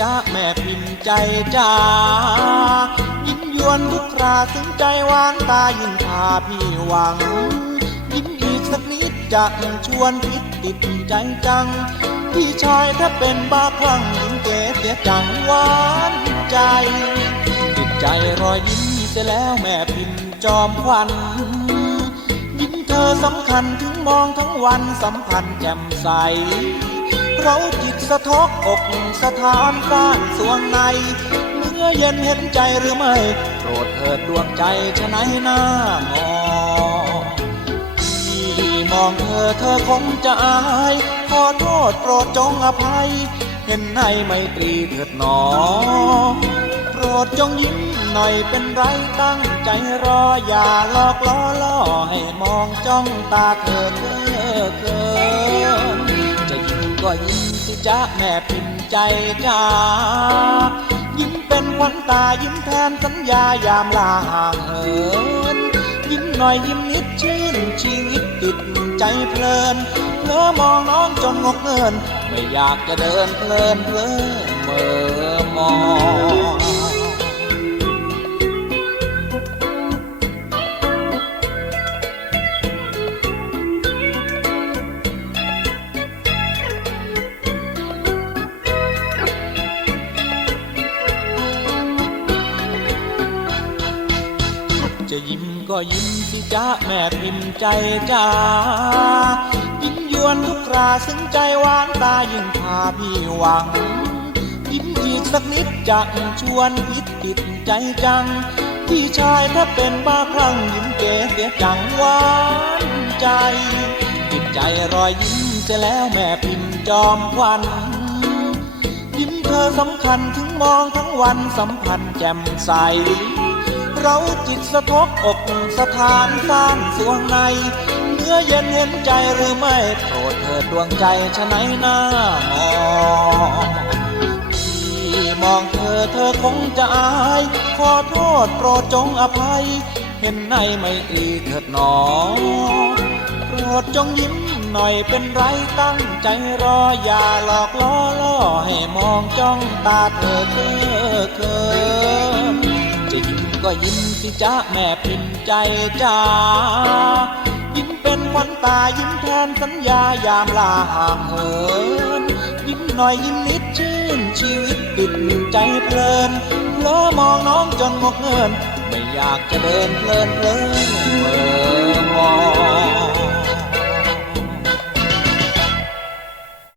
จ้าแม่พิมพ์ใจจ้ายิ้มยวนทุกคราซึ้งใจหวานตายิ่งพาพี่หวัง ยิ้มอีกสักนิดจะชวนคิดติดใจจัง พี่ชายถ้าเป็นบ้าคลั่งยิ้มเก๋เสียจังหวานใจติดใจรอยยิ้มเสียแล้วแม่พิมพ์จอมควันยิ้มเธอสำคัญถึงมองทั้งวันสัมพันธ์แจ่มใส เราจิตสะทกอกสถานก้านสวงใน เมื่อเย็นเห็นใจหรือไม่โปรดเถิดดวงใจชะไหนหน้างอที่มองเธอเธอคงจะอาย ขอโทษโปรดจงอภัย เห็นในไม่ตรีเถิดหนอ โปรดจงยิ้มหน่อยเป็นไรตั้งใจรออย่าหลอกล้อล่อให้มองจ้องตาเธอเธอ ก็ยิ้มสิจ๊ะแม่ปิ่นใจจ้ายิ้มเป็นขวัญตายิ้มแทนสัญญายามลาห่างเหินยิ้มหน่อยยิ้มนิดชื่นชีวิตติดใจเพลินเพลอมองน้องจนงกเงิน ไม่อยากจะเดินเพลินเพลินเมื่อมอง จะยิ้มก็ยิ้มสิจ้าแม่พิมพ์ใจจ้ายิ้มยวนทุกคราซึ้งใจหวานตายิ่งพาพี่หวัง ยิ้มอีกสักนิดจะชวนคิดติดใจจัง พี่ชายถ้าเป็นบ้าคลั่งยิ้มเก๋เสียจังหวานใจติดใจรอยยิ้มเสียแล้วแม่พิมพ์จอมควันยิ้มเธอสำคัญถึงมองทั้งวันสัมพันธ์แจ่มใส เราจิตสะทกอกสถานซ่านสวงในเมื่อเย็นเห็นใจหรือไม่โปรดเถิดดวงใจชะไหนหน้ามองที่มองเธอเธอคงจะอาย ขอโทษโปรดจงอภัย เห็นในไม่ตรีเถิดหนอโปรดจงยิ้มหน่อยเป็นไรตั้งใจรออย่าหลอกล้อล่อให้มองจ้องตาเธอเธอเคิม ก็ยิ้มสิจ้าแม่พิมพ์ใจจ้ายิ้มเป็นวันตายิ้มแทนสัญญายามลาห่างเหินยิ้มหน่อยยิ้มนิดชื่นชีวิตติดใจเพลินเพลอมองน้องจนงกเงิน ไม่อยากจะเดินเพลินเพลินเมื่อ